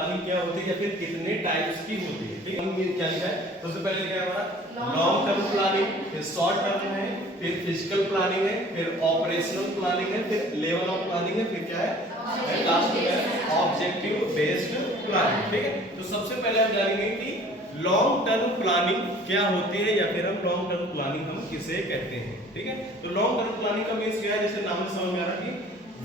Planning क्या होती है या फिर कितने टाइप्स की होती है, ठीक है। हम क्या लिखा है, सबसे पहले क्या है हमारा लॉन्ग टर्म प्लानिंग, फिर शॉर्ट टर्म है, फिर फिजिकल प्लानिंग है, फिर ऑपरेशनल प्लानिंग है, फिर लेवल ऑफ प्लानिंग है, फिर क्या है लास्ट में है ऑब्जेक्टिव बेस्ड प्लानिंग, ठीक है। तो सबसे पहले हम जानेंगे कि लॉन्ग टर्म प्लानिंग क्या होती है या फिर हम लॉन्ग टर्म प्लानिंग हम किसे कहते हैं, ठीक है। तो लॉन्ग टर्म प्लानिंग का मींस क्या है, जैसे नाम से समझ में आ रहा है कि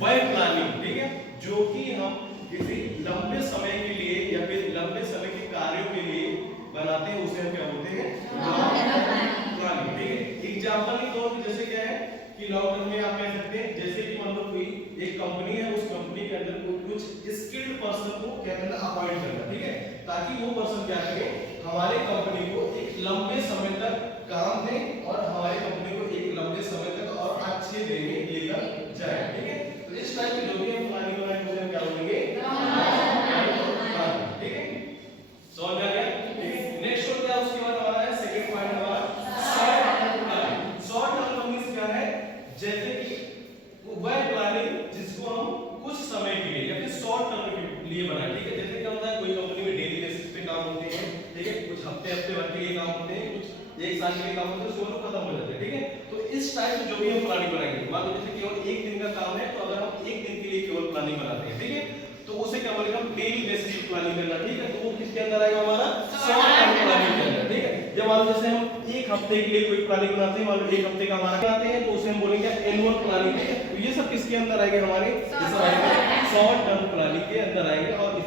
वह प्लानिंग, ठीक है, जो कि हम किसी लंबे समय के लिए या फिर लंबे समय के कार्यों के लिए बनाते हैं, उसे हम क्या बोलते हैं लॉन्ग टर्म प्लानिंग, ठीक है। एग्जांपल के तौर पे जैसे क्या है कि लॉन्ग टर्म में आप कह सकते हैं, जैसे कि मान लो कोई एक कंपनी है, उस कंपनी के अंदर कुछ स्किल्ड पर्सन को क्या करना, अपॉइंट करना, ठीक है, ताकि वो पर्सन क्या करे, हमारे कंपनी को एक लंबे समय तक काम दे और हमारे कंपनी को एक लंबे समय तक और अच्छे वे में लेकर जाए, ठीक है। तो इस टाइप की जो भी हम प्लानिंग बनाएंगे उसे हम क्या बोलेंगे, ठीक है। समझ में आ गया, ठीक है। नेक्स्ट हो गया, उसके बाद हमारा है सेकंड पॉइंट हमारा short term planning. Short term means क्या है, जैसे कि वह प्लानिंग जिसको हम कुछ समय के लिए या फिर शॉर्ट टर्म के लिए बनाए, ठीक है। जैसे क्या होता है, कोई कंपनी में डेली बेसिस पे काम होते हैं, ठीक है, कुछ हफ्ते भर के लिए काम होते हैं, कुछ एक साल के लिए काम होते हैं, उसके बाद खत्म हो जाते हैं, ठीक है। तो इस टाइप से जो भी हम प्लानिंग बनाएंगे, मान लो जैसे केवल एक दिन का काम है, तो अगर हम एक दिन के लिए केवल प्लानिंग बनाते हैं, ठीक है, तो उसे क्या बोलेंगे हम डेली बेसिस प्लानिंग करना, ठीक है। तो वो किसके अंदर आएगा, हमारा शॉर्ट टर्म प्लानिंग के अंदर, ठीक है। जब मान लो जैसे हम एक हफ्ते के लिए कोई प्लानिंग बनाते हैं, मान लो एक हफ्ते का हमारा बनाते हैं, तो उसे हम बोलेंगे एनुअल प्लानिंग, ठीक है। तो ये सब किसके अंदर आएंगे, हमारे शॉर्ट टर्म प्लानिंग के अंदर आएंगे। और